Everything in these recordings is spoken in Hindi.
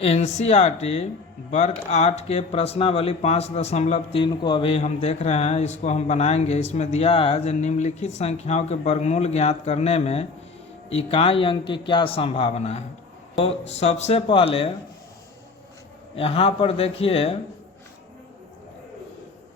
एनसीईआरटी वर्ग 8 के प्रश्नावली 5.3 को अभी हम देख रहे हैं। इसको हम बनाएंगे। इसमें दिया है जो निम्नलिखित संख्याओं के वर्गमूल ज्ञात करने में इकाई अंक की क्या संभावना है। तो सबसे पहले यहाँ पर देखिए,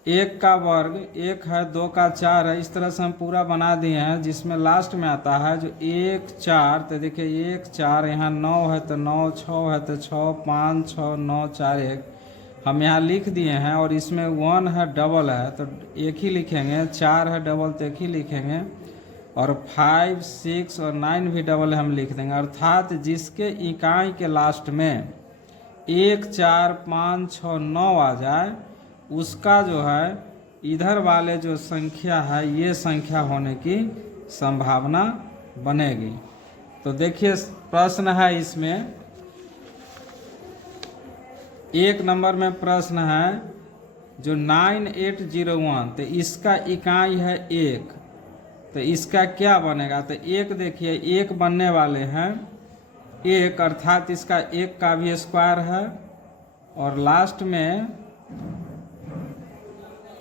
1 का वर्ग 1 है, 2 का 4 है। इस तरह से हम पूरा बना दिए हैं, जिसमें लास्ट में आता है जो 1 4। तो देखिए 1 4, यहाँ 9 है तो 9, 6 है तो 6, 5 6 9 4 1 हम यहाँ लिख दिए हैं। और इसमें 1 है, डबल है तो एक ही लिखेंगे, 4 है डबल तो एक ही लिखेंगे, और 5 6 और 9 भी डबल हम लिख देंगे। अर्थात जिसके इकाई के लास्ट में 1 4 5 6 9 आ जाए, उसका जो है इधर वाले जो संख्या है ये संख्या होने की संभावना बनेगी। तो देखिए प्रश्न है, इसमें 1 नंबर में प्रश्न है जो 9801, तो इसका इकाई है 1, तो इसका क्या बनेगा। तो 1 देखिए 1 बनने वाले हैं 1, अर्थात इसका 1 का भी स्क्वायर है। और लास्ट में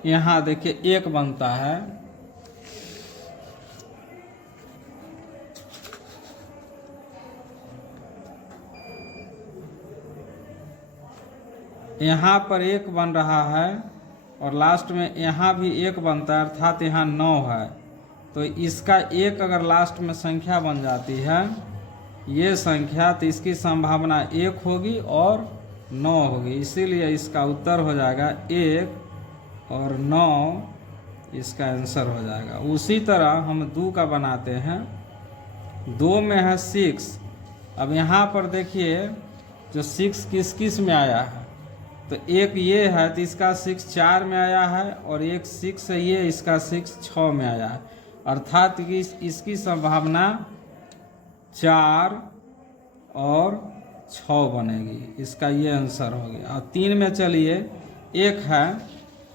यहाँ देखिए 1 बनता है। यहाँ पर 1 बन रहा है और लास्ट में यहाँ भी 1 बनता है, अर्थात यहाँ 9 है। तो इसका 1 अगर लास्ट में संख्या बन जाती है ये संख्या, तो इसकी संभावना 1 होगी और 9 होगी। इसीलिए इसका उत्तर हो जाएगा 1 और 9 इसका आंसर हो जाएगा। उसी तरह हम 2 का बनाते हैं। 2 में है 6। अब यहाँ पर देखिए जो 6 किस किस में आया है, तो एक ये है तो इसका 6 4 में आया है, और एक 6 है ये, इसका 6 6 में आया है। अर्थात कि इसकी संभावना 4 और 6 बनेगी। इसका ये आंसर हो गया। और 3 में चलिए 1 है,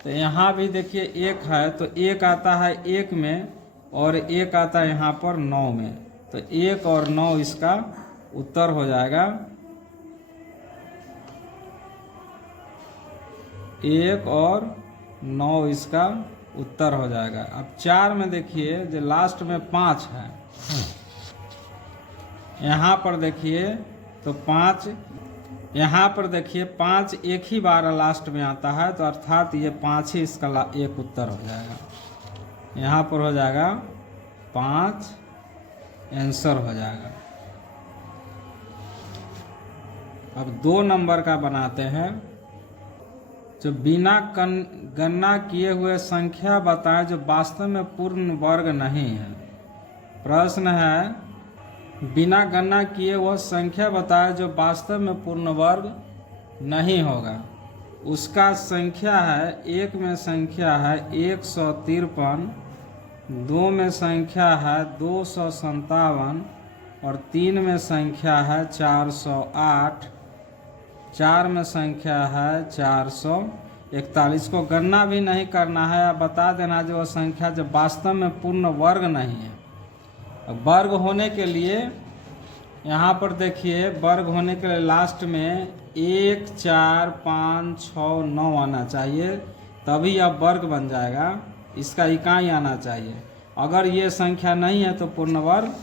तो यहाँ भी देखिए 1 है, तो 1 आता है 1 में और 1 आता है यहाँ पर 9 में। तो 1 और 9 इसका उत्तर हो जाएगा। 1 और 9 इसका उत्तर हो जाएगा। अब 4 में देखिए जो लास्ट में 5 है, यहाँ पर देखिए तो 5, यहाँ पर देखिए 5 एक ही बार लास्ट में आता है, तो अर्थात ये 5 ही इसका एक उत्तर हो जाएगा। यहाँ पर हो जाएगा 5 आंसर हो जाएगा। अब 2 नंबर का बनाते हैं। जो बिना गणना किए हुए संख्या बताएं जो वास्तव में पूर्ण वर्ग नहीं है। प्रश्न है बिना गणना किए वह संख्या बताए जो वास्तव में पूर्ण वर्ग नहीं होगा। उसका संख्या है, 1 में संख्या है 153, 2 में संख्या है 257 और 3 में संख्या है 408, 4 में संख्या है 441। को गणना भी नहीं करना है, आप बता देना जो संख्या जो वास्तव में पूर्ण वर्ग नहीं है। वर्ग होने के लिए यहाँ पर देखिए, वर्ग होने के लिए लास्ट में 1 4 5 6 9 आना चाहिए, तभी अब वर्ग बन जाएगा। इसका इकाई आना चाहिए। अगर ये संख्या नहीं है तो पूर्ण वर्ग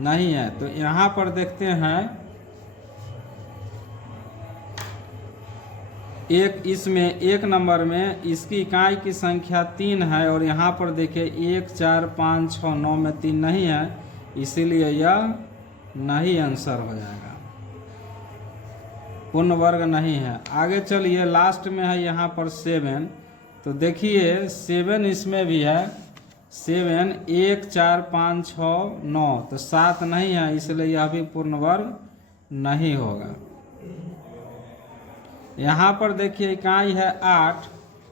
नहीं है। तो यहाँ पर देखते हैं इसमें 1 नंबर में इसकी इकाई की संख्या 3 है, और यहाँ पर देखिए 1 4 5 6 9 में 3 नहीं है, इसीलिए यह नहीं आंसर हो जाएगा, पूर्ण वर्ग नहीं है। आगे चलिए, लास्ट में है यहाँ पर 7। तो देखिए 7 इसमें भी है 7, 1 4 5 6 9, तो 7 नहीं है, इसलिए यह भी पूर्ण वर्ग नहीं होगा। यहाँ पर देखिए इकाई है 8,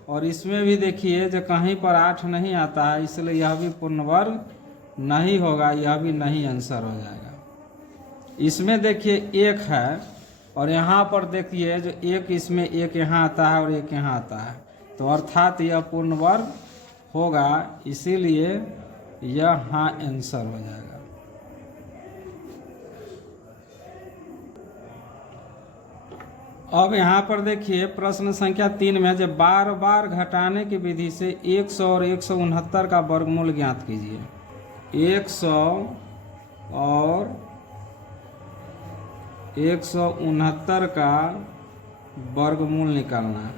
और इसमें भी देखिए जो कहीं पर 8 नहीं आता है, इसलिए यह भी पूर्ण वर्ग नहीं होगा, यह भी नहीं आंसर हो जाएगा। इसमें देखिए 1 है, और यहाँ पर देखिए जो 1 इसमें 1 यहाँ आता है और 1 यहाँ आता है, तो अर्थात यह पूर्ण वर्ग होगा, इसीलिए यह हाँ आंसर हो जाएगा। अब यहाँ पर देखिए प्रश्न संख्या 3 में जब बार बार घटाने की विधि से 100 और 169 का वर्गमूल ज्ञात कीजिए। 100 और 169 का वर्गमूल निकालना है।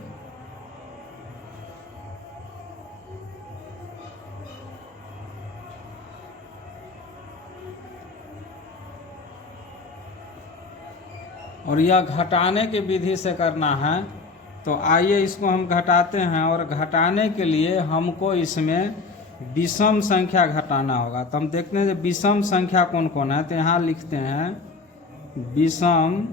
और यह घटाने की विधि से करना है, तो आइए इसको हम घटाते हैं। और घटाने के लिए हमको इसमें विषम संख्या घटाना होगा। तो हम देखते हैं कि विषम संख्या कौन कौन है। तो यहाँ लिखते हैं विषम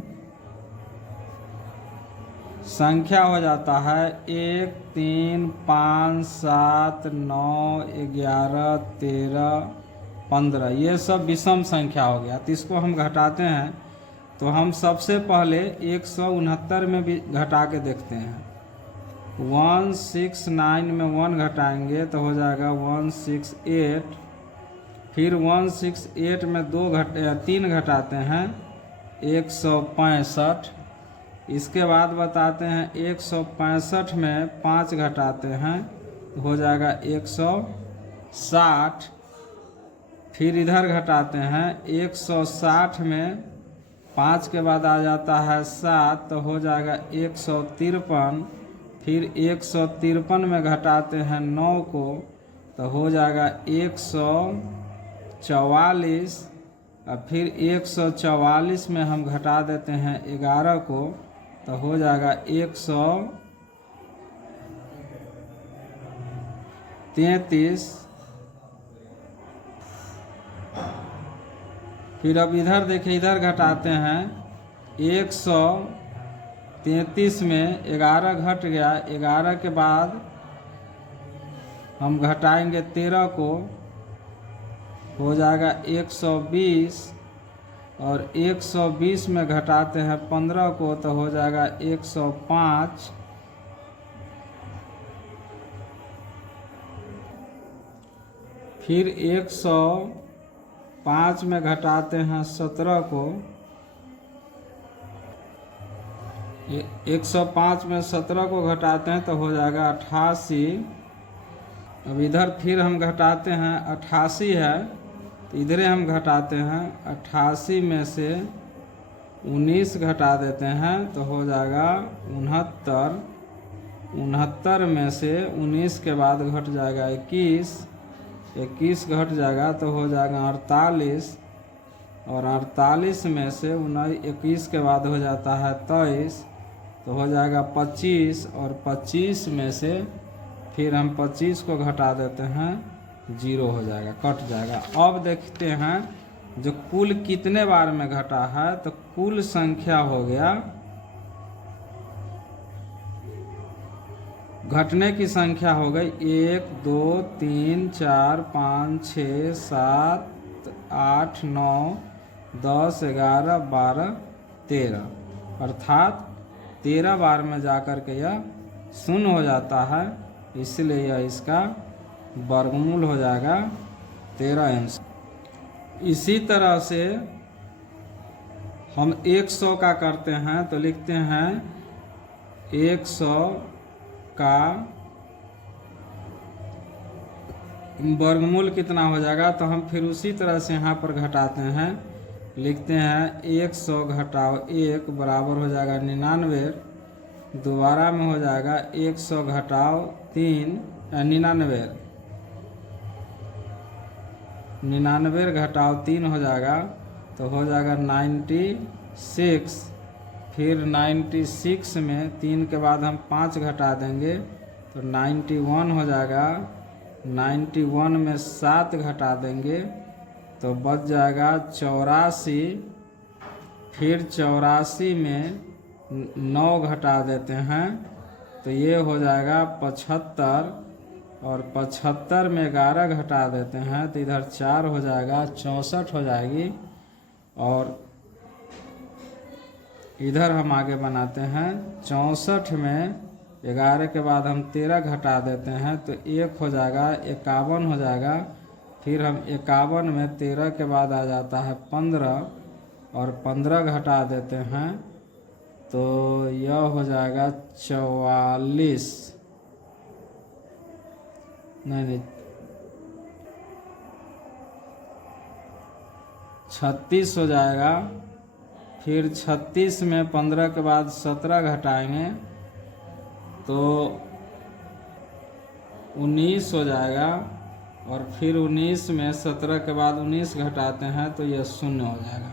संख्या हो जाता है 1, 3, 5, 7, 9, 11, 13, 15, ये सब विषम संख्या हो गया। तो इसको हम घटाते हैं। तो हम सबसे पहले 169 में भी घटा के देखते हैं। 169 में 1 घटाएंगे तो हो जाएगा 168। फिर 168 में 3 घटाते हैं 165। इसके बाद बताते हैं 165 में 5 घटाते हैं तो हो जाएगा 160। फिर इधर घटाते हैं 160 में 5 के बाद आ जाता है 7 तो हो जाएगा 153। फिर 153 में घटाते हैं 9 को तो हो जाएगा 144। और फिर 144 में हम घटा देते हैं 11 को तो हो जाएगा 133। फिर अब इधर देखिए, इधर घटाते हैं 133 में 11 घट गया। 11 के बाद हम घटाएंगे 13 को, हो जाएगा 120। और 120 में घटाते हैं 15 को तो हो जाएगा 105। फिर 105 में घटाते हैं 17 को। 105 में 17 को घटाते हैं तो हो जाएगा 88। अब इधर फिर हम घटाते हैं 88 है तो इधरे हम घटाते हैं 88 में से 19 घटा देते हैं तो हो जाएगा 69। 69 में से 19 के बाद घट जाएगा 21। 21 घट जाएगा तो हो जाएगा 48। और 48 में से 21 के बाद हो जाता है 23 तो हो जाएगा 25। और 25 में से फिर हम 25 को घटा देते हैं, 0 हो जाएगा, कट जाएगा। अब देखते हैं जो कुल कितने बार में घटा है। तो कुल संख्या हो गया, घटने की संख्या हो गई 1, 2, 3, 4, 5, 6, 7, 8, 9, 10, 11, 12, 13, अर्थात 13 बार में जाकर के यह शून्य हो जाता है। इसलिए यह इसका वर्गमूल हो जाएगा 13 इसी तरह से हम 100 का करते हैं तो लिखते हैं 100 का वर्गमूल कितना हो जाएगा। तो हम फिर उसी तरह से यहाँ पर घटाते हैं, लिखते हैं 100 घटाओ 1 बराबर हो जाएगा 99। दोबारा में हो जाएगा 100 घटाओ 3 99। 99 घटाओ 3 हो जाएगा तो हो जाएगा 96। फिर 96 में 3 के बाद हम 5 घटा देंगे तो 91 हो जाएगा। 91 में 7 घटा देंगे तो बच जाएगा 84। फिर 84 में 9 घटा देते हैं तो ये हो जाएगा 75। और 75 में 11 घटा देते हैं तो इधर 4 हो जाएगा, 64 हो जाएगी। और इधर हम आगे बनाते हैं 64 में 11 के बाद हम 13 घटा देते हैं तो 1 हो जाएगा, 51 हो जाएगा। फिर हम 51 में 13 के बाद आ जाता है 15 और 15 घटा देते हैं तो यह हो जाएगा 44, नहीं 36 हो जाएगा। फिर 36 में 15 के बाद 17 घटाएंगे तो 19 हो जाएगा। और फिर 19 में 17 के बाद 19 घटाते हैं तो यह 0 हो जाएगा।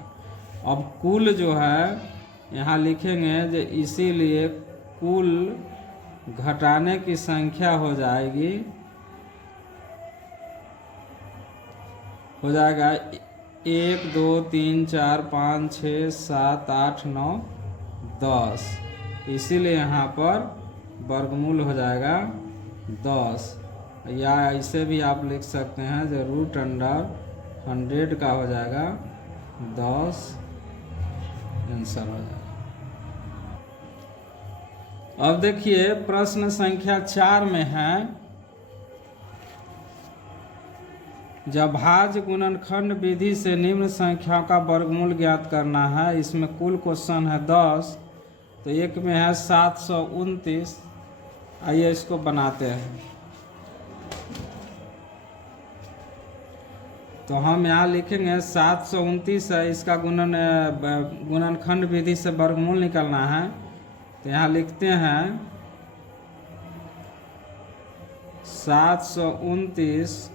अब कुल जो है यहाँ लिखेंगे जो, इसीलिए कुल घटाने की संख्या हो जाएगी, हो जाएगा 1 2 3 4 5 6 7 8 9 10। इसीलिए यहाँ पर वर्गमूल हो जाएगा 10, या ऐसे भी आप लिख सकते हैं जो √100 का हो जाएगा 10, आंसर हो जाएगा। अब देखिए प्रश्न संख्या 4 में है, जब भाज्य गुणनखंड विधि से निम्न संख्याओं का वर्गमूल ज्ञात करना है। इसमें कुल क्वेश्चन है 10, तो एक में है 729। आइए इसको बनाते हैं। तो हम यहाँ लिखेंगे 729 है, इसका गुणनखंड विधि से वर्गमूल निकालना है। तो यहाँ लिखते हैं 729,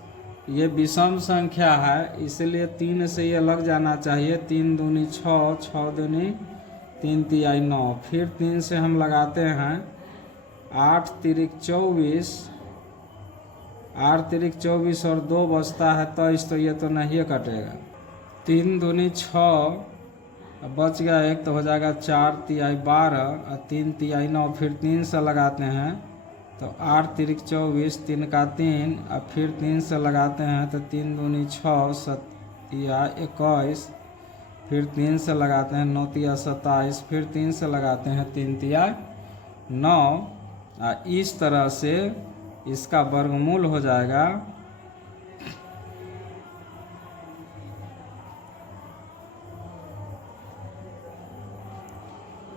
ये विषम संख्या है इसलिए 3 से ये लग जाना चाहिए। 3 दूनी 6, 6 दूनी 3 तिहाई 9। फिर 3 से हम लगाते हैं 8 तिरिक 24, 8 तिरिक 24 और 2 बचता है 23, तो ये तो नहीं कटेगा। 3 दूनी 6, बच गया 1 तो हो जाएगा 4 तिहाई 12 और 3 तिहाई 9। फिर 3 से लगाते हैं तो 8 तिरिक 24, 3 का 3, और फिर 3 से लगाते हैं तो 3 दूनी 6, 7 या 21। फिर 3 से लगाते हैं 9 तिया 27। फिर 3 से लगाते हैं 3 तिया 9। इस तरह से इसका वर्गमूल हो जाएगा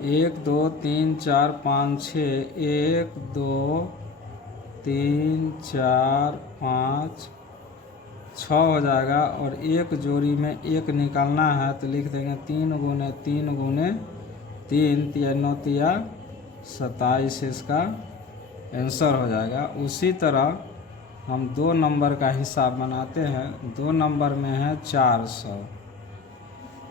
1 2 3 4 5 6, 1 2 3 4 5 6 हो जाएगा। और एक जोड़ी में 1 निकालना है तो लिख देंगे 3 गुने 3 गुने 3, तिया 9 तिया 27, इसका आंसर हो जाएगा। उसी तरह हम 2 नंबर का हिसाब बनाते हैं। 2 नंबर में है 400,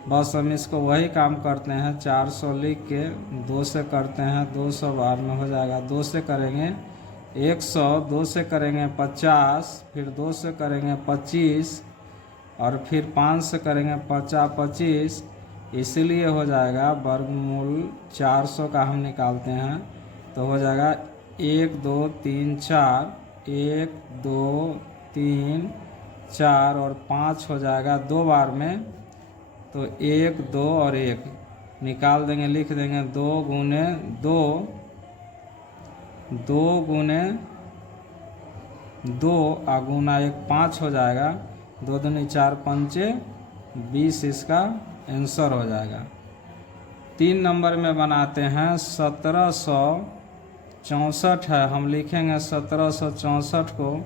बस हम इसको वही काम करते हैं। 400 लिख के 2 से करते हैं, 200 बार में हो जाएगा। 2 से करेंगे 100, 2 से करेंगे 50, फिर 2 से करेंगे 25, और फिर 5 से करेंगे 50 25। इसीलिए हो जाएगा वर्गमूल 400 का हम निकालते हैं तो हो जाएगा 1 2 3 4, 1 2 3 4 और 5 हो जाएगा 2 बार में। तो 1 2 और 1 निकाल देंगे, लिख देंगे 2 गुने 2, 2 गुने 2 गुना 1 5 हो जाएगा। 2 दूनी 4 पंचे 20, इसका आंसर हो जाएगा। 3 नंबर में बनाते हैं 1764 है, हम लिखेंगे 1764 को।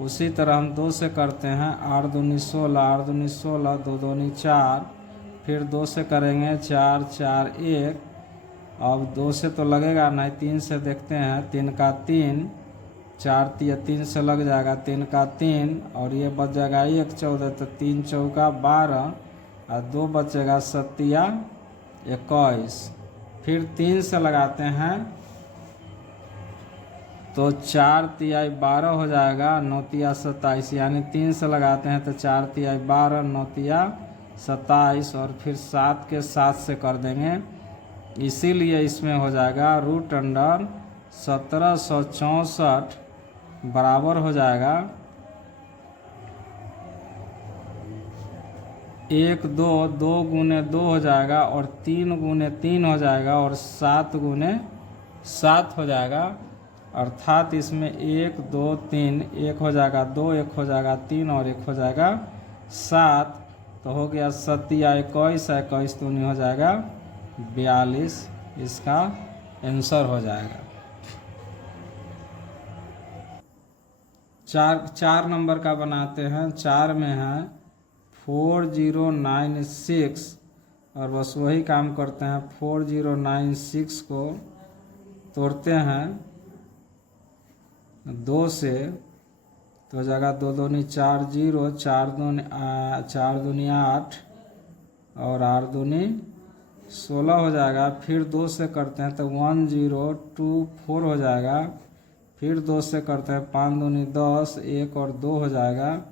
उसी तरह हम 2 से करते हैं 8 दूनी 16, 8 दूनी 16, 2 दूनी 4, फिर 2 से करेंगे 4 4 1। अब 2 से तो लगेगा नहीं, 3 से देखते हैं। 3 का 3, 4 तिया 3 से लग जाएगा, 3 का 3, और ये बच जाएगा 1 14, तो 3 चौका 12 और 2 बचेगा 7 या 21। फिर 3 से लगाते हैं तो 4 तिहाई 12 हो जाएगा, 9 तिया 27, यानी 3 से लगाते हैं तो 4 तिहाई 12, 9 तिया 27, और फिर 7 के 7 से कर देंगे। इसीलिए इसमें हो जाएगा √1764 बराबर हो जाएगा 1 2, 2 गुने 2 हो जाएगा, और 3 गुने 3 हो जाएगा, और 7 गुने 7 हो जाएगा। अर्थात इसमें 1 2 3, 1 हो जाएगा 2, 1 हो जाएगा 3 और 1 हो जाएगा 7। तो हो गया 7 या 21, 21 दूनी हो जाएगा 42, इसका आंसर हो जाएगा। 4 नंबर का बनाते हैं। 4 में है 4096 और बस वही काम करते हैं। 4096 को तोड़ते हैं 2 से, तो हो जाएगा 2 दूनी 4 0, 4 दूनी 8 और 8 दूनी 16 हो जाएगा। फिर 2 से करते हैं तो 1024 हो जाएगा। फिर 2 से करते हैं 5 दूनी 10, 1 और 2 हो जाएगा।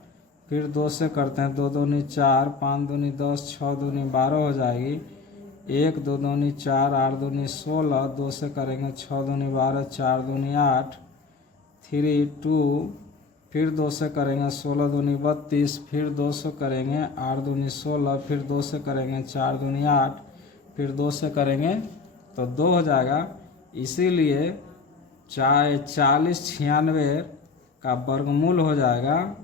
फिर 2 से करते हैं 2 दूनी 4, 5 दूनी 10, 6 दूनी 12 हो जाएगी। 1 2 दूनी 4, 8 दूनी 16, 2 से करेंगे 6 दूनी 12, 4 दूनी 8, 3 2, फिर 2 से करेंगे 16 दूनी 32, फिर 2 से करेंगे 8 दूनी 16, फिर 2 से करेंगे 4 दूनी 8, फिर 2 से करेंगे तो 2 हो जाएगा। इसीलिए 40 96 का वर्गमूल हो जाएगा।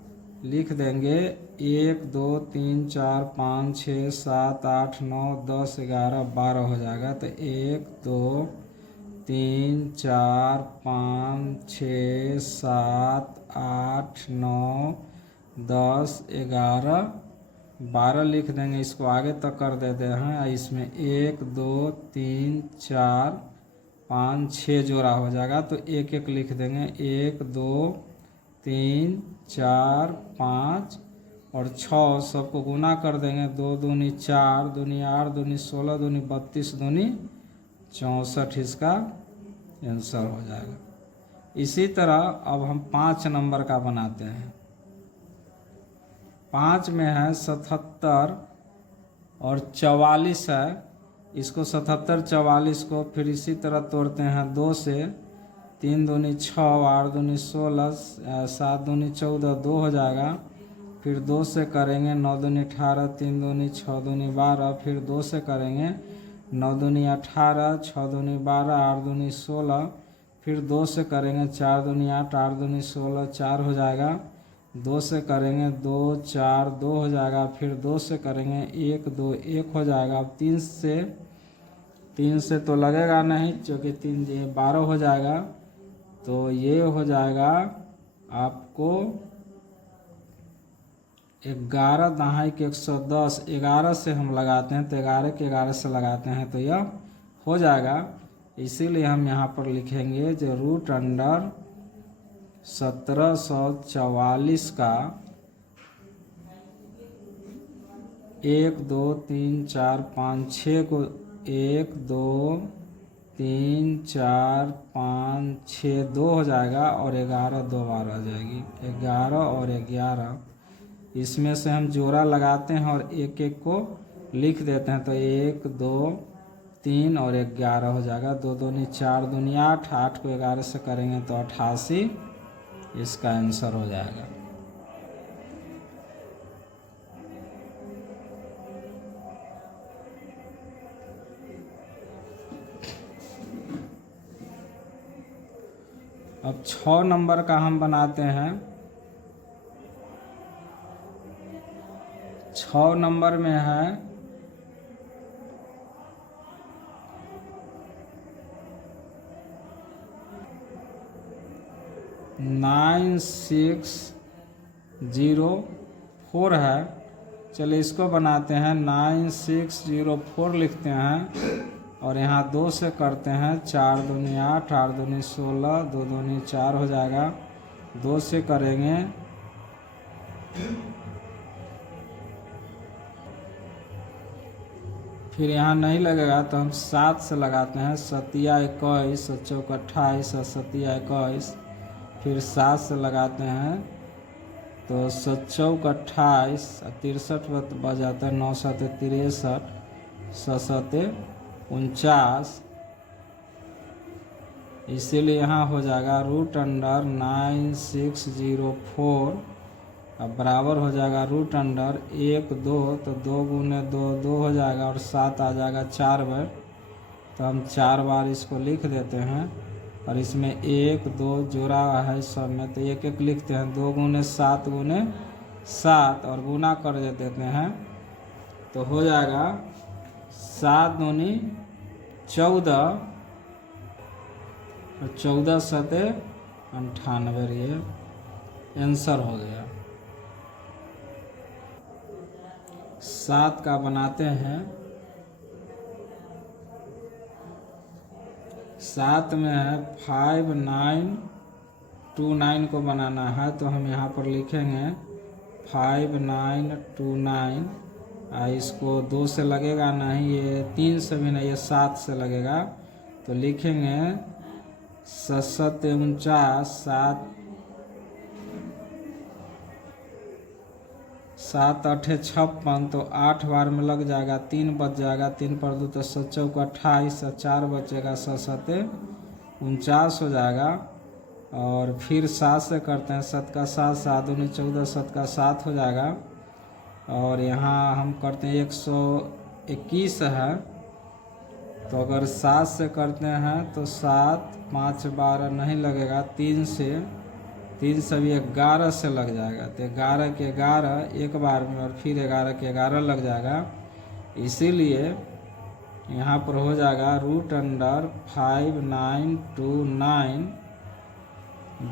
लिख देंगे 1 2 3 4 5 6 7 8 9 10 11 12 हो जाएगा। तो 1 2 3 4 5 6 7 8 9 10 11 12 लिख देंगे। इसको आगे तक कर देते हैं। इसमें 1 2 3 4 5 6 जोड़ा हो जाएगा। तो 1 1 लिख देंगे। 1 2 3 4 5 और 6 सबको गुना कर देंगे। 2 दूनी 4, दूनी 8, दूनी 16, दूनी 32, दूनी 64 इसका आंसर हो जाएगा। इसी तरह अब हम 5 नंबर का बनाते हैं। 5 में है 77 और 44 है। इसको 77 44 को फिर इसी तरह तोड़ते हैं 2 से। 3 दूनी 6, 8 दूनी 16, 7 दूनी 14, 2 हो जाएगा। फिर 2 से करेंगे 9 दूनी 18, 3 दूनी 6 दूनी 12, फिर 2 से करेंगे 9 दूनी 18, 6 दूनी 12, 8 दूनी 16, फिर 2 से करेंगे 4 दूनी 8, 8 दूनी 16, 4 हो जाएगा। 2 से करेंगे 2 4, 2 हो जाएगा। फिर 2 से करेंगे 1 2, 1 हो जाएगा। अब 3 से तो लगेगा नहीं, क्योंकि 3 12 हो जाएगा। तो ये हो जाएगा आपको 11 दहाई के 110। 11 से हम लगाते हैं तो 11 के 11 से लगाते हैं तो यह हो जाएगा। इसीलिए हम यहाँ पर लिखेंगे जो रूट अंडर 1744 का 1 2 3 4 5 6 को 1 2 3 4 5 6 2 हो जाएगा और 11 2 बार आ जाएगी। 11 और 11 इसमें से हम जोड़ा लगाते हैं और 1 1 को लिख देते हैं। तो 1 2 3 और 11 हो जाएगा। 2 दूनी 4, दूनी 8, 8 को 11 से करेंगे तो 88 इसका आंसर हो जाएगा। अब 6 नंबर का हम बनाते हैं। 6 नंबर में है 9604 है। चलिए इसको बनाते हैं। 9604 लिखते हैं और यहाँ 2 से करते हैं। 4 दूनी 8, 8 दूनी 16, 2 दूनी 4 हो जाएगा। 2 से करेंगे फिर यहाँ नहीं लगेगा तो हम 7 से लगाते हैं। 7 21, 7 चौक 28, 7 21, फिर 7 से लगाते हैं तो 7 चौक 28, 63 बच जाता है। 9 7 63, 7 7 49। इसीलिए यहाँ हो जाएगा रूट अंडर 9604 अब बराबर हो जाएगा रूट अंडर 1 2, तो 2 गुने 2 2 हो जाएगा और 7 आ जाएगा 4 बार। तो हम 4 बार इसको लिख देते हैं और इसमें 1 2 जोड़ा है सब में, तो 1 1 लिखते हैं। 2 गुने 7 गुने 7 और गुना कर देते हैं तो हो जाएगा 7 दूनी 14 और 14 सते 98, ये आंसर हो गया। 7 का बनाते हैं। 7 में है 5929 को बनाना है, तो हम यहाँ पर लिखेंगे 5929। इसको 2 से लगेगा नहीं, ये 3 से भी नहीं, ये 7 से लगेगा, तो लिखेंगे 7 49, 7 8 56, तो 8 बार में लग जाएगा, 3 बच जाएगा, 3 पर 2 तो 7 चौक 28, 4 बचेगा, 7 49 हो जाएगा। और फिर 7 से करते हैं, 7 का 7, 7 दूनी 14, 7 का 7 हो जाएगा। और यहाँ हम करते हैं 121 है, तो अगर 7 से करते हैं तो 7 5 12 नहीं लगेगा, 3 से भी 11 से लग जाएगा, तो 11 के 11 एक बार में, और फिर 11 के 11 लग जाएगा। इसीलिए यहाँ पर हो जाएगा √5929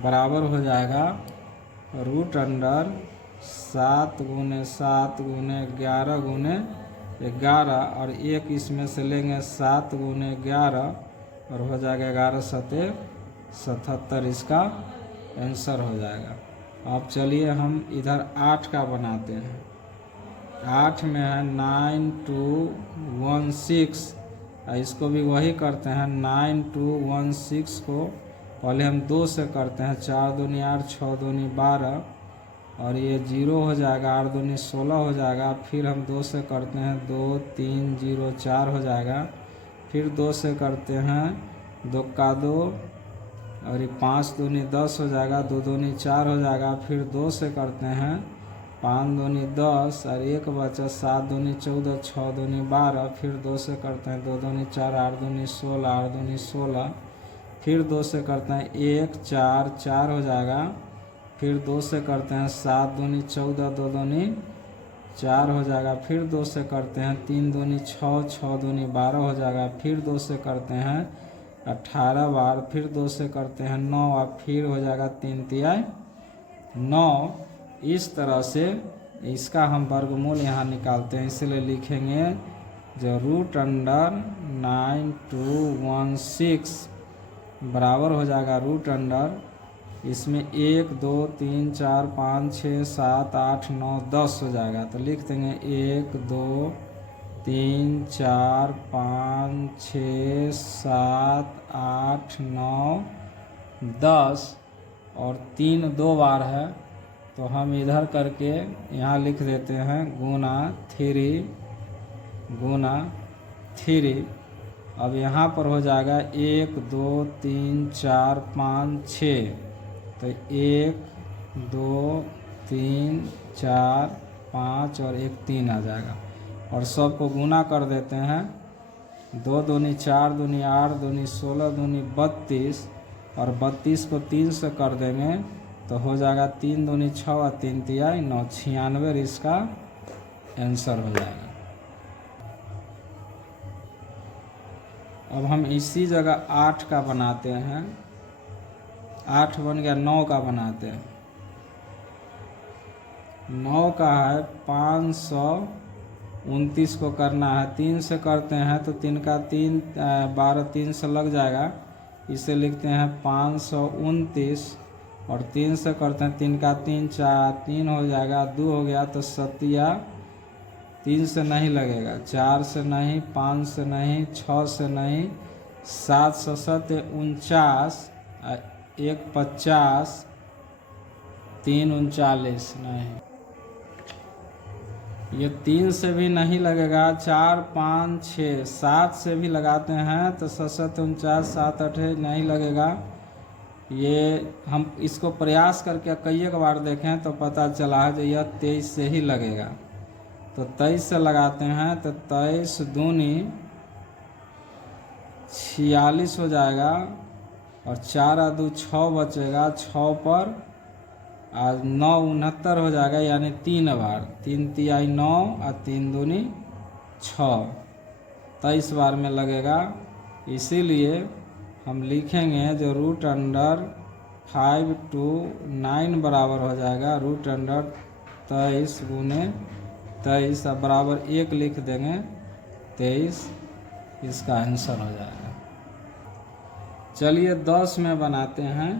बराबर हो जाएगा √7 × 7 × 11 × 11, और एक इसमें से लेंगे 7 × 11, और हो जाएगा 11 सते 77, इसका आंसर हो जाएगा। अब चलिए हम इधर 8 का बनाते हैं। 8 में है 9216, इसको भी वही करते हैं। 9216 को पहले हम 2 से करते हैं, 4 दूनी 8, 6 दूनी 12, और ये 0 हो जाएगा, 8 दूनी 16 हो जाएगा। फिर हम 2 से करते हैं, 2 3 0 4 हो जाएगा। फिर 2 से करते हैं, 2 का 2, और ये 5 दूनी 10 हो जाएगा, 2 दूनी 4 हो जाएगा। फिर 2 से करते हैं, 5 दूनी 10, और 1 बचा, 7 दूनी 14, 6 दूनी 12। फिर 2 से करते हैं, 2 दूनी 4, 8 दूनी 16, 8 दूनी 16। फिर 2 से करते हैं, 1 4 4 हो जाएगा। फिर 2 से करते हैं, 7 दूनी 14, 2 दूनी 4 हो जाएगा। फिर 2 से करते हैं, 3 दूनी 6, 6 दूनी 12 हो जाएगा। फिर 2 से करते हैं 18 बार। फिर 2 से करते हैं 9, और फिर हो जाएगा 3 तिहाई 9। इस तरह से इसका हम वर्गमूल यहाँ निकालते हैं, इसलिए लिखेंगे जो √9216 बराबर हो जाएगा इसमें 1 2 3 4 5 6 7 8 9 10 हो जाएगा, तो लिख देंगे 1 2 3 4 5 6 7 8 9 10, और 3 2 बार है, तो हम इधर करके यहाँ लिख देते हैं गुना 3 अब यहाँ पर हो जाएगा 1 2 3 4 5 6, तो 1 2 3 4 5 और 1 3 आ जाएगा। और सबको गुना कर देते हैं, 2 दूनी 4 दूनी 8 दूनी 16 दूनी 32, और 32 को 3 से कर देंगे तो हो जाएगा 3 दूनी 6 और 3 तिहाई 9, 96 इसका आंसर हो जाएगा। अब हम इसी जगह 8 का बनाते हैं। 8 बन गया, 9 का बनाते हैं। 9 का है 529 को करना है, 3 से करते हैं तो 3 का 3 12, 3 से लग जाएगा, इसे लिखते हैं 529, और 3 से करते हैं 3 का 3 4 3 हो जाएगा, 2 हो गया, तो 7 3 से नहीं लगेगा, 4 से नहीं, 5 से नहीं, 6 से नहीं, 7 से 7 49, 1 50, 3 39 नहीं, ये 3 से भी नहीं लगेगा, 4 5 6 7 से भी लगाते हैं तो 7 49 7 8 नहीं लगेगा। ये हम इसको प्रयास करके कई एक बार देखें तो पता चला है जो यह 23 से ही लगेगा, तो 23 से लगाते हैं तो 23 दूनी 46 हो जाएगा, और 4 और 2 6 बचेगा, 6 पर आज 9 69 हो जाएगा, यानी 3 बार, 3 तिहाई 9 और 3 दूनी 6, 23 बार में लगेगा इसीलिए हम लिखेंगे जो रूट अंडर 5 to 9 बराबर हो जाएगा रूट अंडर 23 गुने 23 अब बराबर 1 लिख देंगे 23 इसका आंसर हो जाएगा। चलिए 10 में बनाते हैं।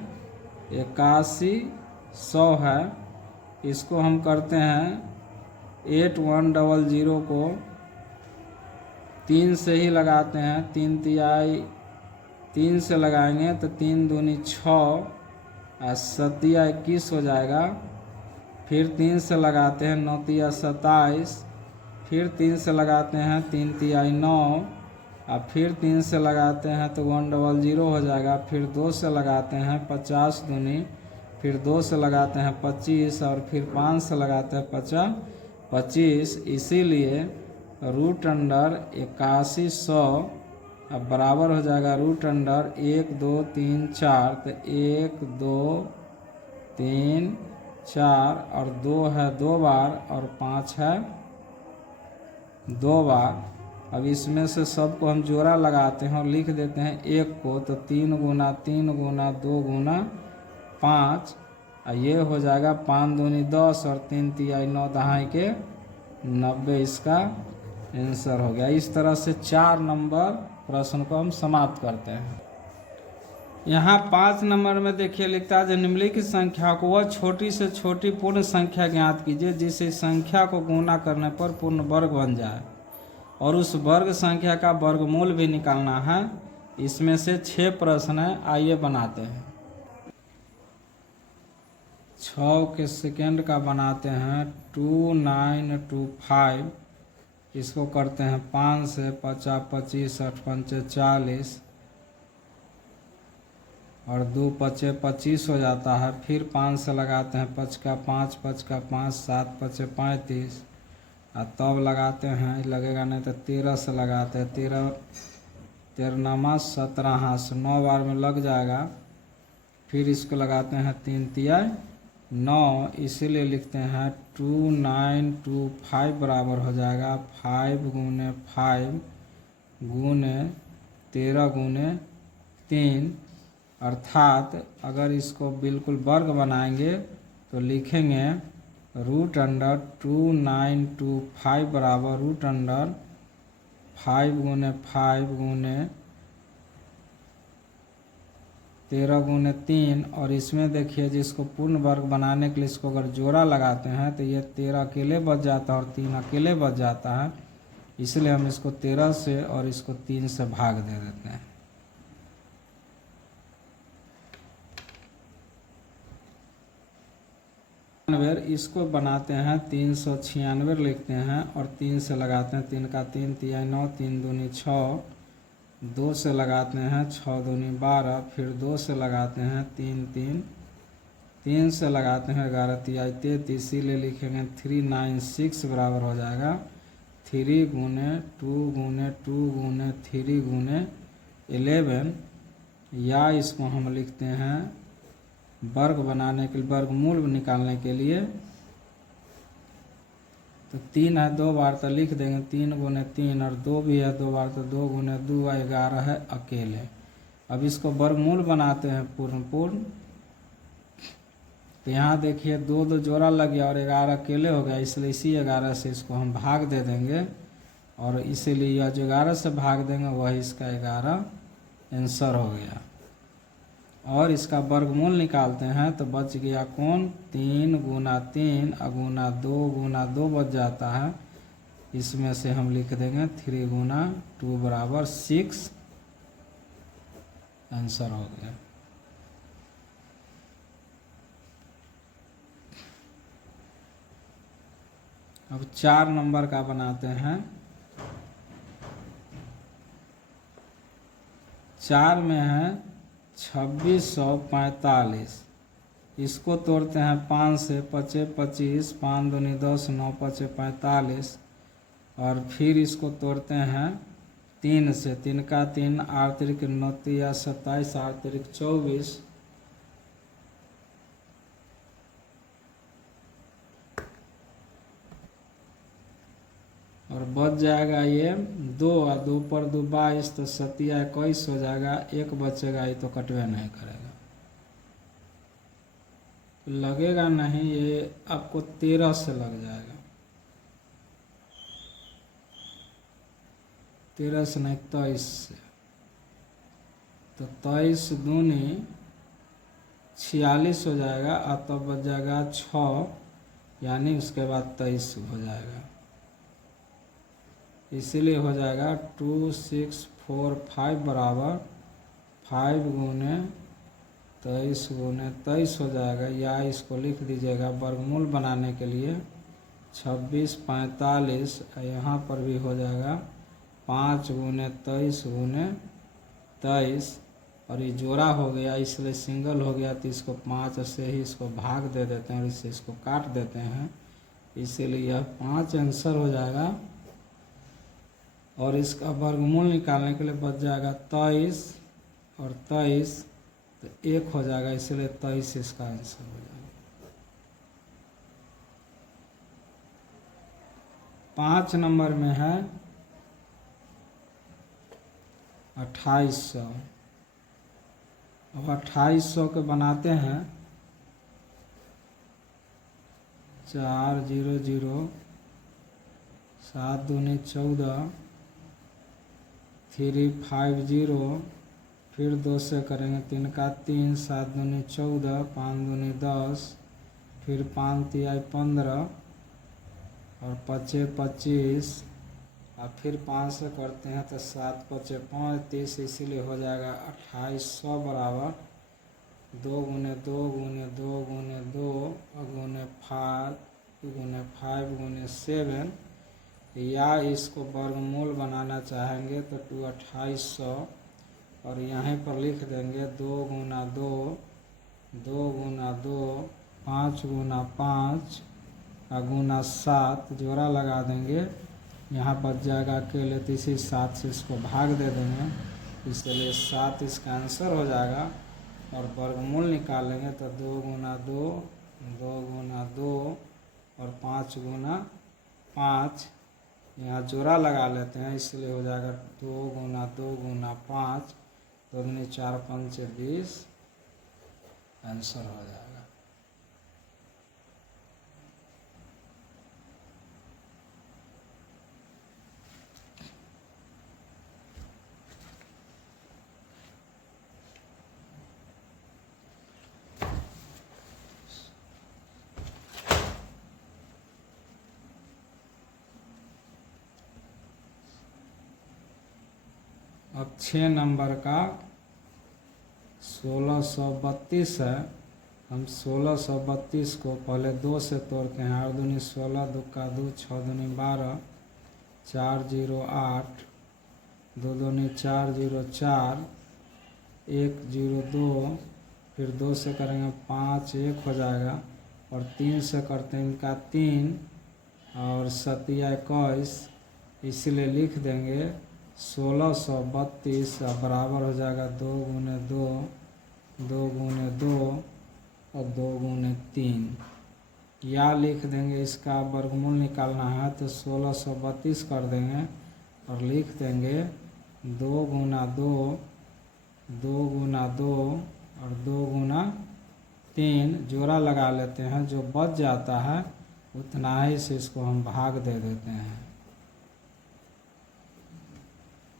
81 100 है, इसको हम करते हैं 8100 को 3 से ही लगाते हैं। 3 तिहाई 3 से लगाएंगे तो 3 दूनी 6 और 7 21 हो जाएगा। फिर 3 से लगाते हैं 9 तिया 27, फिर 3 से लगाते हैं 3 तिहाई 9 और फिर 3 से लगाते हैं तो 100 हो जाएगा। फिर 2 से लगाते हैं 50 दूनी, फिर 2 से लगाते हैं 25 और फिर 5 से लगाते हैं 25। इसीलिए रूट अंडर 8100 अब बराबर हो जाएगा रूट अंडर 1 2 3 4। तो 1 2 3 4 और 2 है 2 बार और 5 है 2 बार। अब इसमें से सबको हम जोड़ा लगाते हैं और लिख देते हैं 1 को, तो 3 गुना 3 गुना 2 गुना 5 और ये हो जाएगा 5 दूनी 10 और 3 तिहाई 9 दहाई के 90 इसका आंसर हो गया। इस तरह से 4 नंबर प्रश्न को हम समाप्त करते हैं। यहाँ 5 नंबर में देखिए लिखता है जो निम्नलिखित संख्या को वह छोटी से छोटी पूर्ण संख्या ज्ञात कीजिए जिसे संख्या को गुणा करने पर पूर्ण वर्ग बन जाए और उस वर्ग संख्या का वर्गमूल भी निकालना है। इसमें से 6 प्रश्न है, आइए बनाते हैं। 6 के सेकेंड का बनाते हैं 2925। इसको करते हैं 5 से 50 25 8 5 40 और 2 5 25 हो जाता है। फिर 5 से लगाते हैं 5 का 5 5 का 5 7 5 35 और तब लगाते हैं, लगेगा नहीं तो 13 से लगाते हैं 13 13 17 से 9 बार में लग जाएगा। फिर इसको लगाते हैं 3 तिया 9, इसीलिए लिखते हैं 2925 बराबर हो जाएगा 5 गुने 5 गुने 13 गुने 3। अर्थात अगर इसको बिल्कुल वर्ग बनाएंगे तो लिखेंगे रूट अंडर 2925 बराबर रूट अंडर 5 गुने 5 गुने 13 गुने 3। और इसमें देखिए जिसको पूर्ण वर्ग बनाने के लिए इसको अगर जोड़ा लगाते हैं तो ये 13 अकेले बच जाता है और 3 अकेले बच जाता है। इसलिए हम इसको 13 से और इसको 3 से भाग दे देते हैं। इसको बनाते हैं 396 लिखते हैं और 3 से लगाते हैं 3 का 3 तिहाई 9 3 दूनी 6, 2 से लगाते हैं 6 दूनी 12, फिर 2 से लगाते हैं 3 3 3 से लगाते हैं 11 तिहाई 33। इसीलिए लिखेंगे 396 बराबर हो जाएगा 3 गुने 2 गुने 2 गुने 3 गुने 11। या इसको हम लिखते हैं वर्ग बनाने के लिए, वर्गमूल निकालने के लिए तो 3 है 2 बार तो लिख देंगे 3 गुने 3 और 2 भी है 2 बार तो 2 गुने 2 11 है अकेले। अब इसको वर्गमूल बनाते हैं पूर्ण। तो यहाँ देखिए 2 2 जोड़ा लग गया और 11 अकेले हो गया, इसलिए इसी 11 से इसको हम भाग दे देंगे और इसीलिए यह जो 11 से भाग देंगे वही इसका 11 आंसर हो गया। और इसका वर्गमूल निकालते हैं तो बच गया कौन 3 गुना 3 गुना 2 बच जाता है। इसमें से हम लिख देंगे 3 गुना 2 बराबर 6 आंसर हो गया। अब 4 नंबर का बनाते हैं। 4 में है 2645। इसको तोड़ते हैं 5 से 5 25 5 दूनी 10 9 5 45 और फिर इसको तोड़ते हैं 3 से 3 का 3 8 तिरिक 9 तिया 27 8 तिरिक 24 और बच जाएगा ये 2 और 2 पर 2 22, तो 7 21 हो जाएगा। 1 बचेगा, ये तो कटवे नहीं करेगा, लगेगा नहीं, ये आपको 13 से लग जाएगा। 13 से नहीं, 23 से। तो 23 दूनी 46 हो जाएगा, और तब बच जाएगा 6, यानी उसके बाद 23 हो जाएगा। इसीलिए हो जाएगा 2 6 4 5 बराबर 5 गुने 23 गुने 23 हो जाएगा। या इसको लिख दीजिएगा वर्गमूल बनाने के लिए 26 45, यहाँ पर भी हो जाएगा 5 गुने 23 गुने 23, और ये जोड़ा हो गया इसलिए सिंगल हो गया, तो इसको 5 से ही इसको भाग दे देते हैं और इससे इसको काट देते हैं, इसीलिए यह 5 आंसर हो जाएगा। और इसका वर्गमूल निकालने के लिए बच जाएगा 23 और 23, तो 1 हो जाएगा, इसलिए 23 इसका आंसर हो जाएगा। 5 नंबर में है 2800। अब 2800 के बनाते हैं 4 0 0 7 दूनी 14 3 5 0, फिर 2 से करेंगे 3 का 3 7 दूनी 14 5 दूनी 10, फिर 5 तिहाई 15 और 5 25, और फिर 5 से करते हैं तो 7 5 35, इसीलिए हो जाएगा 2800 बराबर 2 गुने 2 गुने 2 गुने 2 गुने 5 गुने 7। या इसको वर्गमूल बनाना चाहेंगे तो 2800, और यहाँ पर लिख देंगे 2 गुना 2 2 गुना 2 5 गुना 5 गुना 7, जोड़ा लगा देंगे, यहाँ बच जाएगा अकेले, तो इसी 7 से इसको भाग दे देंगे, इसलिए 7 इसका आंसर हो जाएगा। और वर्गमूल निकालेंगे तो 2 गुना 2 2 गुना 2 और 5 गुना 5, यहाँ जोड़ा लगा लेते हैं, इसलिए हो जाएगा 2 गुना 2 गुना 5, 2 दूनी 4 5 20, आंसर हो जाएगा। अब 6 नंबर का 1632 है। हम 1632 को पहले 2 से तोड़ते हैं। 8 दूनी 16, 2 का 2, 6 दूनी 12, 4 0 8, 2 दूनी 4 0 4, 1 0 2, फिर 2 से करेंगे 5 1 हो जाएगा, और 3 से करते हैं इनका 3 और 7 21, इसलिए लिख देंगे 1632 बराबर हो जाएगा 2 गुने 2 2 गुने 2 और 2 गुने 3। या लिख देंगे इसका वर्गमूल निकालना है तो 1632 कर देंगे और लिख देंगे 2 गुना 2 2 गुना 2 और 2 गुना 3, जोड़ा लगा लेते हैं, जो बच जाता है उतना ही से इसको हम भाग दे देते हैं,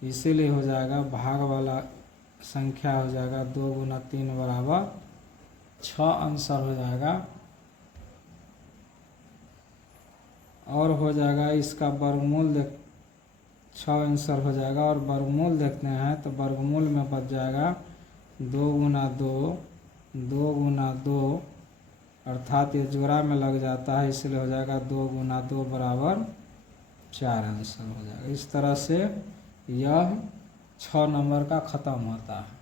इसीलिए हो जाएगा भाग वाला संख्या हो जाएगा 2 गुना 3 बराबर 6, आंसर हो जाएगा। और हो जाएगा इसका वर्गमूल 6 आंसर हो जाएगा। और वर्गमूल देखते हैं तो वर्गमूल में बच जाएगा 2 गुना 2 2 गुना 2, अर्थात ये जोड़ा में लग जाता है, इसलिए हो जाएगा 2 गुना 2 बराबर 4, आंसर हो जाएगा। इस तरह से यह 6 नंबर का ख़त्म होता है।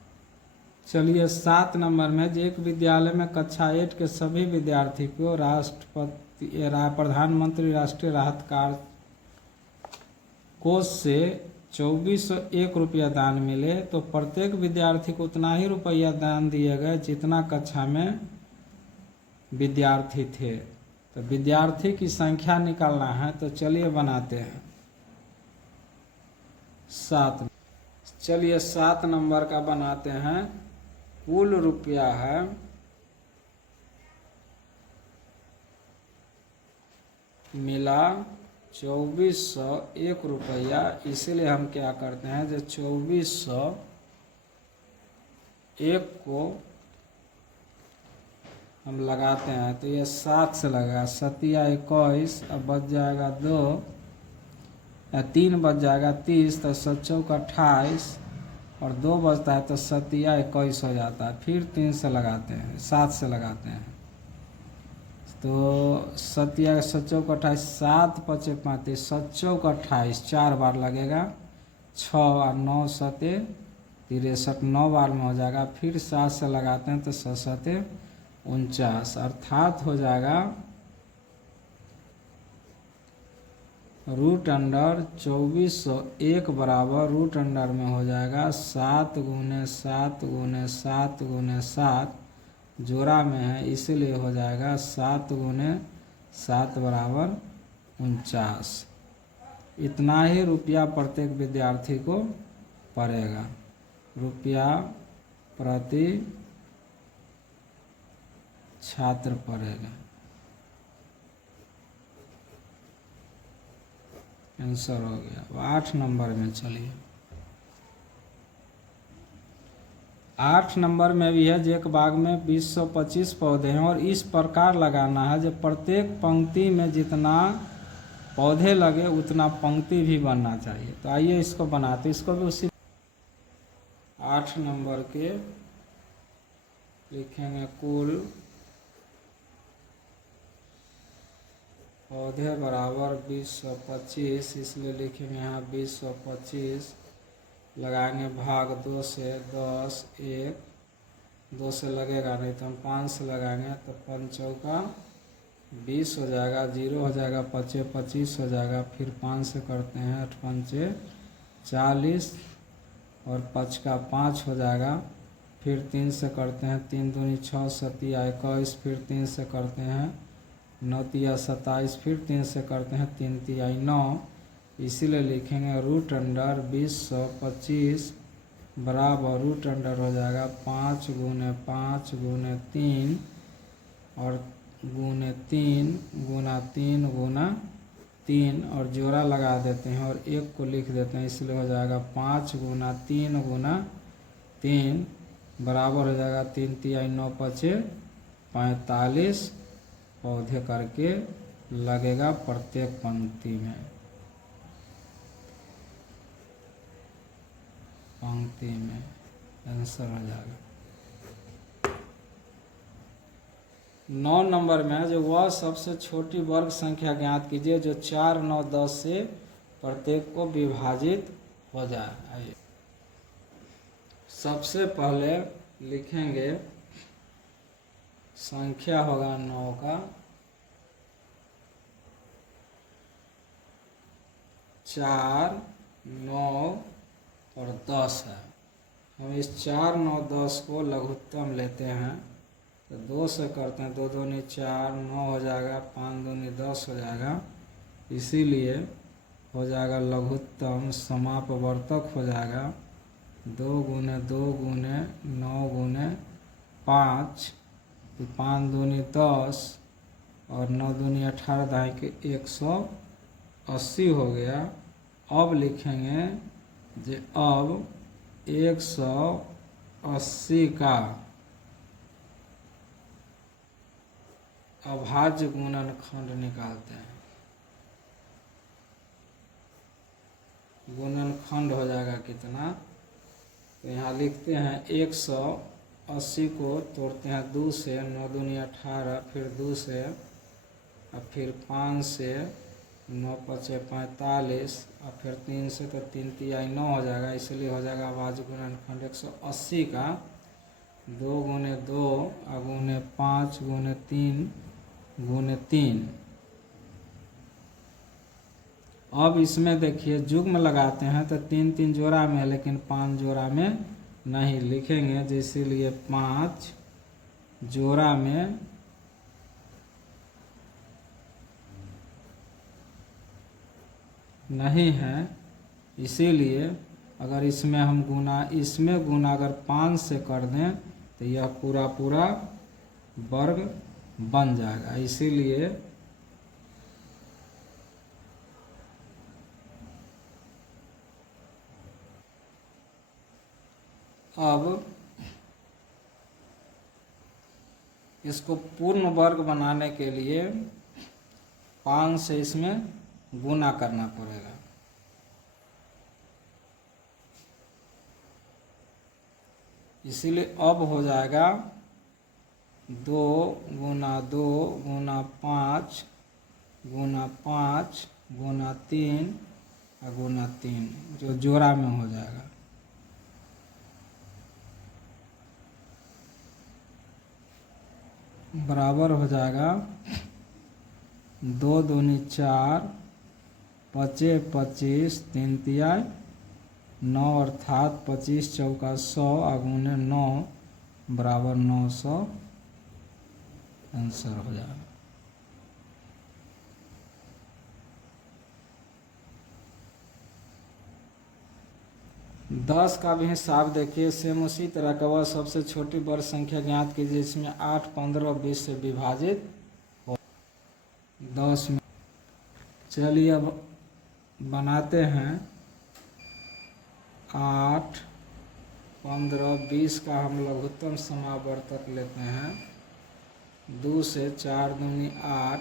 चलिए 7 नंबर में, एक विद्यालय में कक्षा 8 के सभी विद्यार्थी को प्रधानमंत्री राष्ट्रीय राहत कोष से 2401 रुपया दान मिले, तो प्रत्येक विद्यार्थी को उतना ही रुपया दान दिए गए जितना कक्षा में विद्यार्थी थे। तो विद्यार्थी की संख्या निकालना है, तो चलिए बनाते हैं। 7। चलिए 7 नंबर का बनाते हैं। कुल रुपया है मिला 2401 रुपया। इसीलिए हम क्या करते हैं, जो 2401 को हम लगाते हैं तो ये 7 से लगा, 7 या 21, अब बच जाएगा 2 या 3 बच जाएगा 30, तो 7 चौक 28 और 2 बचता है तो 7 या 21 हो जाता है। फिर 3 से लगाते हैं, 7 से लगाते हैं तो 7 या 7 चौक 28, 7 पचे 35, 7 चौक 28 4 बार लगेगा, 6 और 9 7 63, 9 बार में हो जाएगा। फिर 7 से लगाते हैं तो 7 7 49, अर्थात हो जाएगा रूट अंडर 2401 बराबर रूट अंडर में हो जाएगा 7 गुने 7 गुने 7 गुने 7, जोड़ा में है इसलिए हो जाएगा 7 गुने 7 बराबर 49। इतना ही रुपया प्रत्येक विद्यार्थी को पड़ेगा। रुपया प्रति छात्र पड़ेगा। आंसर हो गया। अब 8 नंबर में चलिए। 8 नंबर में भी है जो एक बाग में 20-25 पौधे हैं और इस प्रकार लगाना है जो प्रत्येक पंक्ति में जितना पौधे लगे उतना पंक्ति भी बनना चाहिए। तो आइए इसको बनाते, इसको भी उसी 8 नंबर के लिखेंगे कुल पौधे बराबर 20-25, इसलिए लिखेंगे यहाँ 20-25, लगाएंगे भाग 2 से 10, 1 2 से लगेगा नहीं तो हम 5 से लगाएंगे तो 5 चौका 20 हो जाएगा, 0 हो जाएगा, 5 25 हो जाएगा। फिर 5 से करते हैं 8 5 40 और 5 का 5 हो जाएगा। फिर 3 से करते हैं 3 दूनी 6 7 21, फिर 3 से करते हैं 9 तिया 27, फिर 3 से करते हैं 3 तिया 9, इसीलिए लिखेंगे रूट अंडर 20-25 बराबर रूट अंडर हो जाएगा 5 गुने 5 गुने 3 और गुने 3 गुना 3 गुना 3 और जोड़ा लगा देते हैं और 1 को लिख देते हैं, इसलिए हो जाएगा 5 गुना 3 गुना 3 बराबर हो जाएगा 3 तिया 9 5 45 पौधे करके लगेगा प्रत्येक पंक्ति में। आंसर हो जाएगा। 9 नंबर में जो वह सबसे छोटी वर्ग संख्या ज्ञात कीजिए जो 4 9 10 से प्रत्येक को विभाजित हो जाए। आइए सबसे पहले लिखेंगे संख्या होगा 9 का 4 9 और 10 है। हम इस 4 9 10 को लघुत्तम लेते हैं तो 2 से करते हैं, 2 दूनी 4 9 हो जाएगा, 5 दूनी 10 हो जाएगा, इसीलिए हो जाएगा लघुत्तम समापवर्तक हो जाएगा 2 गुने 2 गुने 9 गुने 5, तो 5 दूनी 10 और 9 दूनी 18 दाई के 180 हो गया। अब लिखेंगे जो अब 180 का अभाज्य गुणनखंड निकालते हैं। गुणनखंड हो जाएगा कितना, तो यहाँ लिखते हैं 180 को तोड़ते हैं 2 से, 9 दूनी 18, फिर 2 से और फिर 5 से, 9 5 45 और फिर 3 से, तो 3 तिया 9 हो जाएगा, इसलिए हो जाएगा अभाज्य गुणनखंड 180 का 2 गुने 2 और गुने 5 गुने 3 गुने 3। अब इसमें देखिए जुग्म लगाते हैं तो 3 3 जोड़ा में, लेकिन 5 जोड़ा में नहीं लिखेंगे, जैसे लिए 5 जोड़ा में नहीं है, इसीलिए अगर इसमें हम इसमें गुना अगर 5 से कर दें तो यह पूरा पूरा वर्ग बन जाएगा। इसीलिए अब इसको पूर्ण वर्ग बनाने के लिए 5 से इसमें गुना करना पड़ेगा। इसीलिए अब हो जाएगा 2 गुना 2 गुना 5 गुना 5 गुना 3 और गुना 3 जो जोड़ा में हो जाएगा। बराबर हो जाएगा 2 दूनी 4 5 25 3 तिया 9 अर्थात 25 चौका 100 गुने 9 बराबर 900 आंसर हो जाएगा। दस का भी हिसाब देखिए सेम उसी तरह का। वह सबसे छोटी वर्ग संख्या ज्ञात कीजिए जिसमें 8, 15 और 20 से विभाजित हो। 10 में चलिए अब बनाते हैं। 8, 15, 20 का हम लघुत्तम समावर्तक लेते हैं। 2 से 4 दूनी 8,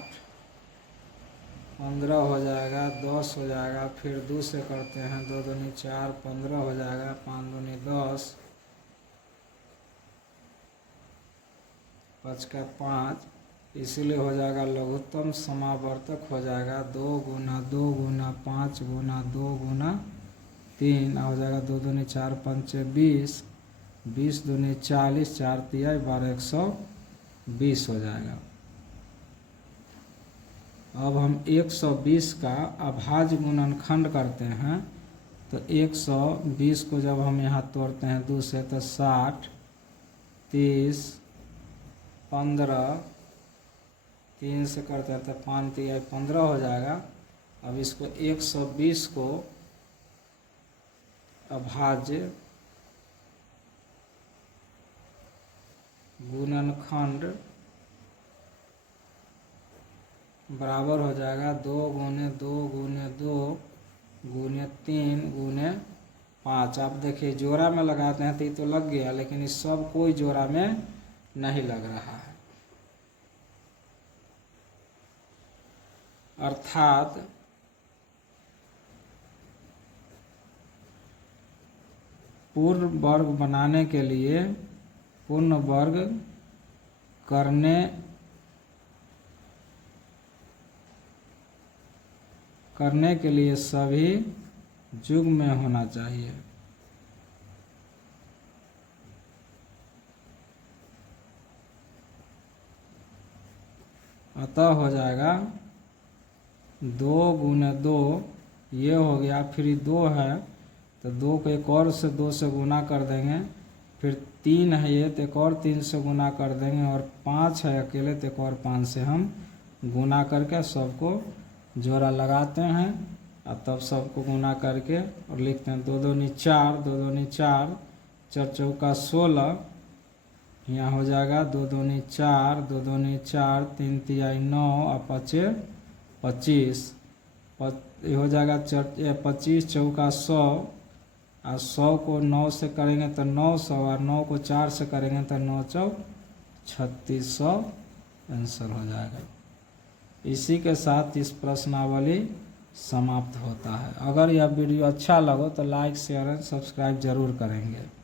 15 हो जाएगा, 10 हो जाएगा। फिर 2 से करते हैं, 2 दूनी 4, 15 हो जाएगा, 5 दूनी 10, 5 का 5, इसलिए हो जाएगा लघुत्तम समावर्तक हो जाएगा 2 गुना 2 गुना 5 गुना 2 गुना 3 हो जाएगा। 2 दूनी 4 पंचे 20, 20 दूनी 40, 4 तिया 12, 120 हो जाएगा। अब हम 120 का अभाज्य गुणनखंड करते हैं तो 120 को जब हम यहाँ तोड़ते हैं 2 से तो 60, 30, 15, 3 से करते हैं तो 5 तिया 15 हो जाएगा। अब इसको 120 को अभाज्य गुणनखंड बराबर हो जाएगा 2 गुने 2 गुने 2 गुने 3 गुने 5। आप देखिए जोड़ा में लगाते हैं तो ये तो लग गया, लेकिन इस सब कोई जोड़ा में नहीं लग रहा है। अर्थात पूर्ण वर्ग बनाने के लिए पूर्ण वर्ग करने के लिए सभी युग्म में होना चाहिए। अतः हो जाएगा 2 गुने 2 ये हो गया। फिर 2 है तो 2 को एक और से 2 से गुना कर देंगे। फिर 3 है ये तो एक और 3 से गुना कर देंगे। और 5 है अकेले तो एक और 5 से हम गुना करके सबको जोड़ा लगाते हैं और तब सबको गुना करके और लिखते हैं 2 दूनी 4, 2 दूनी 4, 4 चौका 16, यहाँ हो जाएगा 2 दूनी 4, 2 दूनी 4, 3 तिया 9 और 5 25, ये हो जाएगा 25 चौका 100 और 100 को 9 से करेंगे तो 900 और 9 को 4 से करेंगे तो 9 चौक 3600 आंसर हो जाएगा। इसी के साथ इस प्रश्नावली समाप्त होता है। अगर यह वीडियो अच्छा लगे तो लाइक शेयर एंड सब्सक्राइब जरूर करेंगे।